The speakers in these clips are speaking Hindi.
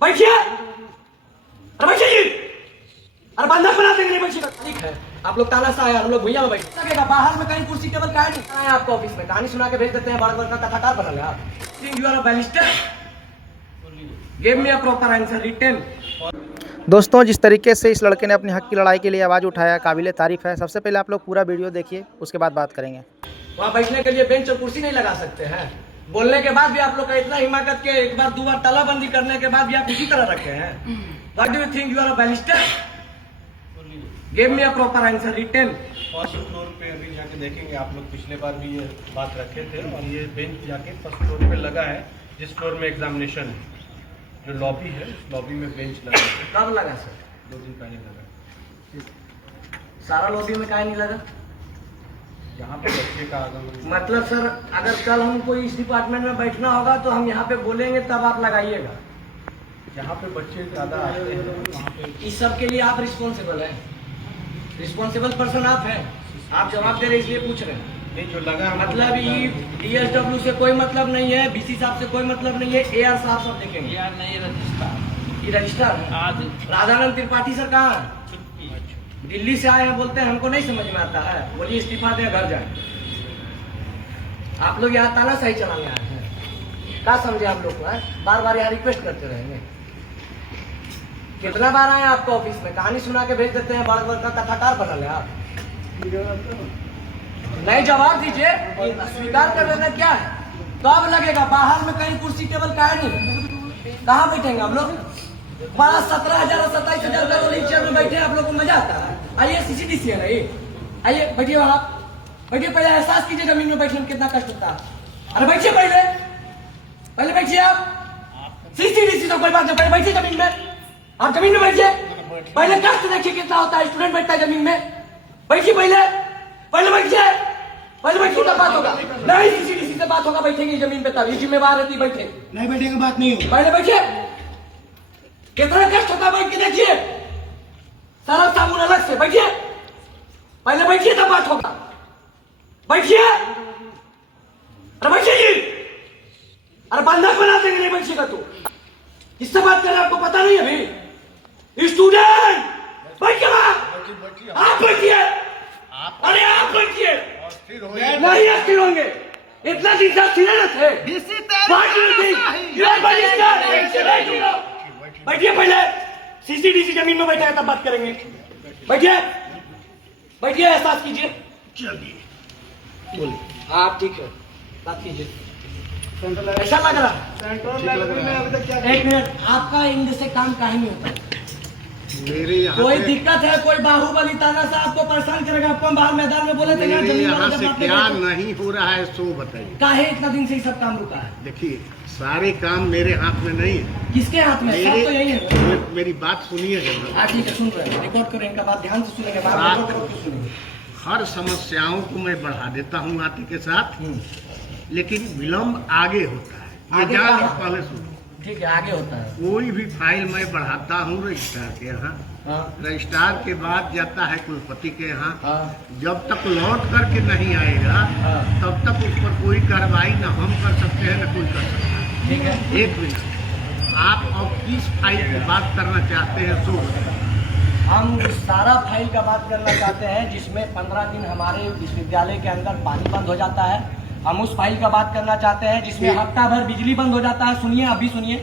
बैठिए। अरे बैठिए जी। अरे बंधक बना देंगे नहीं बैठिएगा। ठीक है, आप लोग ताला सा आया, हम लोग भैया में बैठे लगेगा। बाहर में कहीं कुर्सी टेबल का है नहीं आया आपको ऑफिस में कहानी सुना के भेज देते हैं। बड़ा का कथाकार बना ले आप। Think you are a barrister, give me a proper answer written. दोस्तों, जिस तरीके से इस लड़के ने अपने हक की लड़ाई के लिए आवाज़ उठाया, काबिले तारीफ है। सबसे पहले आप लोग पूरा वीडियो देखिए, उसके बाद बात करेंगे। वहाँ बैठने के लिए बेंच और कुर्सी नहीं लगा सकते हैं। बोलने के बाद भी आप लोग का इतना हिमाकत के एक बार दो बार तालाबंदी करने के बाद भी आप इसी तरह रखे हैं। What do you think you are a barrister, give me a proper answer written. First floor पे अभी जाके देखेंगे आप लोग। पिछले बार भी ये बात रखे थे और ये बेंच जाके फर्स्ट फ्लोर पे लगा है, जिस फ्लोर में एग्जामिनेशन है। जो लॉबी है, उस लॉबी में बेंच लगा है। कब लगा सर? 2 दिन पहले लगा। सारा लॉबी में काहे नहीं लगा? यहाँ पे बच्चे का आगमन। मतलब सर, अगर कल हमको इस डिपार्टमेंट में बैठना होगा तो हम यहाँ पे बोलेंगे तब आप लगाइएगा। यहाँ पे बच्चे ज़्यादा आते हैं, वहाँ पे इस सब के लिए आप रिस्पॉन्सिबल हैं। रिस्पॉन्सिबल पर्सन आप हैं। आप जवाब दे रहे इसलिए पूछ रहे हैं। नहीं जो लगा मतलब DSW से कोई मतलब नहीं है, BC साहब से कोई मतलब नहीं है, AR साहब सब देखेंगे। यार नहीं रजिस्टर ये रजिस्टर है। आज राधानंद त्रिपाठी सर कहाँ है? छुट्टी। दिल्ली से आए हैं, बोलते हैं हमको नहीं समझ में आता है। बोलिए इस्तीफा दें, घर जाए। आप लोग यहाँ तानाशाही चलाने आए हैं। क्या समझे आप लोग को? बार बार यहाँ रिक्वेस्ट करते रहेंगे। कितना बार आए आपको ऑफिस में कहानी सुना के भेज देते हैं। बड़ा का कथाकार बना ले आप। नहीं जवाब दीजिए, स्वीकार कर लेना क्या है। कब लगेगा? बाहर में कहीं कुर्सी टेबल का है नहीं, कहाँ बैठेंगे हम लोग? 17,000 और 27,000 का रोलिंग चेयर में बैठे आप लोग को मजा आता है? आइए, CCDC है नहीं, आइए बैठिए वहां, बैठिए। पहले एहसास कीजिए जमीन में बैठने में कितना कष्ट होता है। अरे बैठिए, पहले बैठिए आप। CCDC तो कोई बात नहीं, पहले बैठिए जमीन में। आप जमीन में बैठिए, पहले कष्ट देखिए कितना होता है। स्टूडेंट बैठता है जमीन में, बैठिए पहले बैठिए, पहले बैठिए तब बात होगा। नहीं, CCDC से बात होगा, बैठेंगे जमीन पे तब। ये जिम्मेवार रहती, बैठे नहीं बैठेंगे बात नहीं होगी। पहले बैठिए। कितना कष्ट होता है, बैठ के देखिए। सारा साबुन अलग से, बैठिए पहले बैठिए तब बात होगा। बैठिए। अरे बैठिए जी। अरे बंधक बना देंगे नहीं बैठिएगा तो। किससे बात कर रहे हैं आपको पता नहीं अभी? स्टूडेंट बैठिए, आप बैठिए। अरे आप बैठिए। नहीं अस्थिर होंगे, इतना दिन से अस्थिर न थे। बैठिए पहले। CCDC जमीन में बैठा है तब बात करेंगे। बैठिए, एहसास कीजिए। चलिए आप ठीक है, बात कीजिए। ऐसा लग रहा है? एक मिनट, आपका इंग से काम काहे नहीं होता? मेरे यहाँ कोई दिक्कत है? कोई बाहुबली ताना सा आपको परेशान करेगा? आपको हम बाहर मैदान में बोले थे ना मेरे जमीन यहाँ वाला से जब क्या बात नहीं हो रहा है सो बताइए। काहे इतना दिन से ये सब काम रुका है? देखिए, सारे काम मेरे हाथ में नहीं है। किसके हाथ में? सब तो यही है। मेरी बात सुनिए जरा। ठीक है, सुन रहे हैं, रिकॉर्ड करें इनका बात ध्यान से सुनेंगे। बात बात- रिकॉर्ड करो, सुनेंगे। हर समस्याओं को मैं बढ़ा देता हूँ आते के साथ, लेकिन विलम्ब आगे होता है। ये आगे जान कहाँ? पहले सुनो। ठीक है, आगे होता है। कोई भी फाइल मैं बढ़ाता हूँ रजिस्ट्रार के यहाँ, हाँ रजिस्ट्रार के बाद जाता है कुलपति के यहाँ। हाँ जब तक लौट करके नहीं आएगा हाँ। तब तक उस पर कोई कार्रवाई न हम कर सकते हैं न कोई कर सकता है। ठीक है। 1 मिनट, आप अब किस फाइल की बात करना चाहते हैं सो बताइए। हम सारा फाइल का बात करना चाहते हैं जिसमें 15 दिन हमारे विश्वविद्यालय के अंदर पानी बंद हो जाता है। हम उस फाइल का बात करना चाहते हैं जिसमें हफ्ता भर बिजली बंद हो जाता है। सुनिए, अभी सुनिए।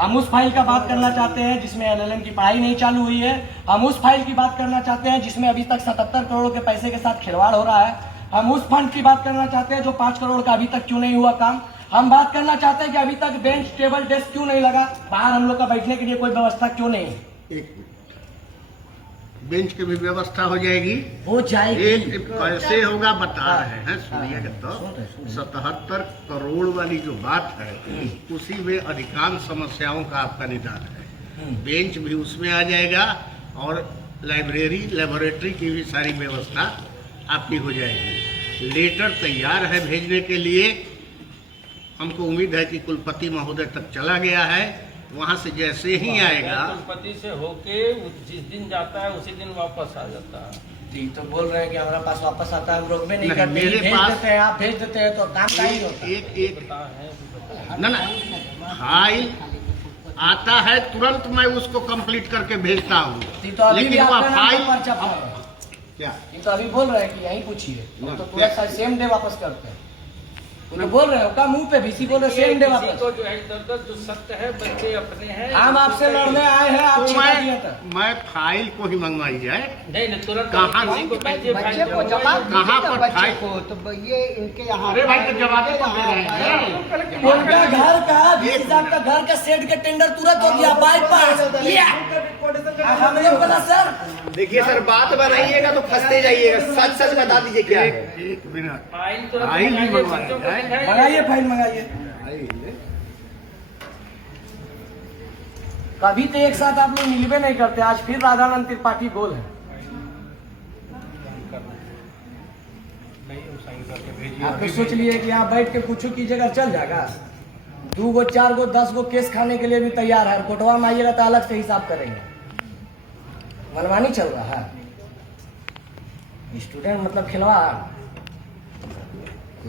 हम उस फाइल का बात करना चाहते हैं जिसमें LLM की पढ़ाई नहीं चालू हुई है। हम उस फाइल की बात करना चाहते हैं जिसमें अभी तक 77 करोड़ के पैसे के साथ खिलवाड़ हो रहा है। हम उस फंड की बात करना चाहते हैं जो 5 करोड़ का अभी तक क्यों नहीं हुआ काम। हम बात करना चाहते हैं कि अभी तक बेंच टेबल डेस्क क्यों नहीं लगा, बाहर हम लोग का बैठने के लिए कोई व्यवस्था क्यों नहीं है। 1 मिनट, बेंच की भी व्यवस्था हो जाएगी। हो जाएगी। एक कैसे होगा बता रहे हैं, सुनिएगा तो। सुन रहे। 77 करोड़ वाली जो बात है उसी में अधिकांश समस्याओं का आपका निदान है। बेंच भी उसमें आ जाएगा और लाइब्रेरी लेबोरेटरी की भी सारी व्यवस्था आपकी हो जाएगी। लेटर तैयार है भेजने के लिए। हमको उम्मीद है कि कुलपति महोदय तक चला गया है। वहाँ से जैसे ही आएगा, कुलपति से होके जिस दिन जाता है उसी दिन वापस आ जाता है। जी, तो बोल रहे हैं कि हमारे पास वापस आता है, हम रोक में नहीं नहीं, करते। मेरे भेज पास- देते हैं, आप भेज देते हैं तो काम का ही होता है। एक पता है ना फाइल आता है तुरंत मैं उसको कंप्लीट करके भेजता हूँ, तो अभी भी लेकिन वह आपका नाम फाइल पर पर्चा पड़ा है। क्या ये तो अभी बोल रहे हैं कि यहीं पूछिए, ना, तो तुरंत सेम डे वापस करते हैं। वो तो बोल रहे हैं उसका मुंह पे भी बोल रहे सेम डे किसी वापस। को जो है इधर जो सत्य है, बच्चे अपने हैं। हम आपसे लड़ने आए हैं, आप तो छिपा दिया था। मैं फाइल को ही मंगवाई जाए। नहीं तुरंत कहाँ किसी को बच्चे भेजिए, फाइल को जमा जमा- कहाँ पर बच्चे फाइल? को तो ये इनके यहाँ अरे भाई तो जवाबी तो दे रहे हैं। उनका घर का 20 साल का घर का सेट के टेंडर तुरंत हो गया बाईपास। हम लोग बोला सर देखिए सर, बात बनाइएगा तो फंसते जाइएगा, सच सच बता दीजिए क्या है। एक मिनट, फाइल तुरंत फाइल भी मंगाइए, मंगवाई बच्चों को जाए। दिखाइए। मंगाइए, फाइल मंगाइए। कभी तो एक साथ आप लोग मिलवे नहीं करते, आज फिर राधानंद त्रिपाठी गोल है। आप तो सोच लिए कि यहाँ बैठ के कुछ कीजिएगा चल जाएगा। 2 गो 4 गो 10 गो केस खाने के लिए भी तैयार है। कोटवा में आइएगा तो अलग से हिसाब करेंगे। मनमानी चल रहा है। स्टूडेंट मतलब खिलवाड़।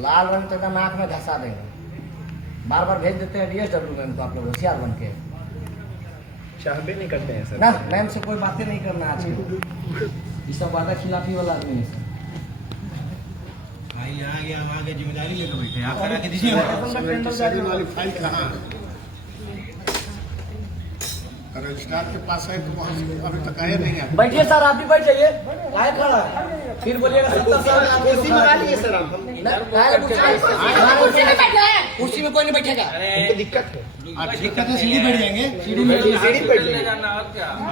लाल रंग तो एकदम आंख में धंसा देंगे। बार बार भेज देते हैं DSW मैम को, आप लोग होशियार बन के। चाहबे नहीं करते हैं सर। ना मैम से कोई बातें नहीं करना आज के। ये सब वादा खिलाफी वाला आदमी है सर। रजिस्ट्रार वाली फाइल कहाँ है? रजिस्ट्रार के पास है तो वहाँ से अभी तक आया नहीं है। बैठिए सर, आप भी बैठ जाइए। काहे खड़ा है? फिर बोलिएगा 70 साल का कुर्सी मंगा लीजिए सर आप। कुर्सी में कोई नहीं बैठेगा। हमको दिक्कत है। दिक्कत है, सीढ़ी बैठ जाएंगे। सीढ़ी में सीढ़ी पे ले जाना और क्या।